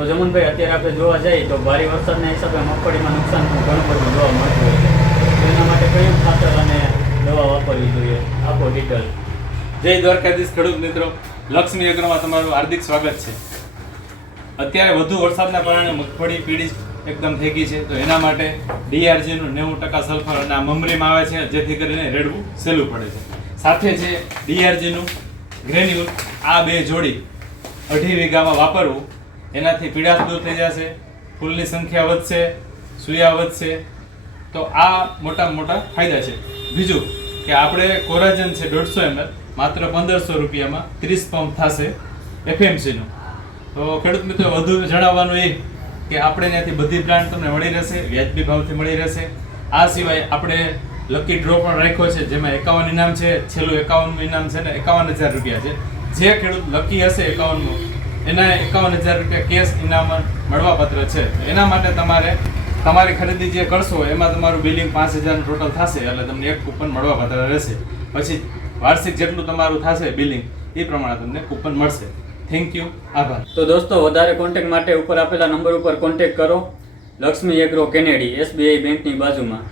તો જમનભાઈ અત્યારે આપણે જોવા જઈએ તો ભારે વરસાદના હિસાબે મગફળીમાં નુકસાન ઘણું બધું જોવા મળતું હોય છે. એના માટે કયું ખાતર અને દવા વાપરવી જોઈએ? આપો ડિટેલ જય દ્વારકાધીશ ખેડૂત મિત્રો. લક્ષ્મી અગ્રમાં તમારું હાર્દિક સ્વાગત છે. અત્યારે વધુ વરસાદના કારણે મગફળી પીળી એકદમ થઈ ગઈ છે. તો એના માટે ડીઆરજીનું નેવું ટકા સલ્ફર અને આ મમરીમાં આવે છે, જેથી કરીને રેડવું સહેલું પડે છે. સાથે છે ડીઆરજીનું ગ્રેન્યુલ, આ બે જોડી અઢી વીઘામાં વાપરવું. એનાથી પીડા દૂર થઈ જશે, ફૂલની સંખ્યા વધશે, સુયા વધશે. તો આ મોટા મોટા ફાયદા છે. બીજું કે આપણે કોરાજન છે દોઢસો એમએલ, માત્ર પંદરસો રૂપિયામાં ત્રીસ પંપ થશે એફએમસીનું. તો ખેડૂત મિત્રો, વધુ જણાવવાનું એ કે આપણે ત્યાંથી બધી બ્રાન્ડ તમને મળી રહેશે, વ્યાજબી ભાવથી મળી રહેશે. આ સિવાય આપણે લકી ડ્રો પણ રાખ્યો છે, જેમાં એકાવન ઇનામ છે, છેલ્લું એકાવનનું ઇનામ છે ને એકાવન હજાર રૂપિયા છે. જે ખેડૂત લકી હશે એકાવનનું એના એકાવન હજાર રૂપિયા કેશ ઇનામ મળવાપાત્ર છે. એના માટે તમારે તમારી ખરીદી જે કરશો, એમાં તમારું બિલિંગ પાંચ હજારનું ટોટલ થશે, એટલે તમને એક કૂપન મળવાપાત્ર રહેશે. પછી વાર્ષિક જેટલું તમારું થશે બિલિંગ એ પ્રમાણે તમને કૂપન મળશે. થેન્ક યુ આભાર. તો દોસ્તો, વધારે કોન્ટેક્ટ માટે ઉપર આપેલા નંબર ઉપર કોન્ટેક્ટ કરો. લક્ષ્મી એગ્રો કેનેડી એસબીઆઈ બેંકની બાજુમાં.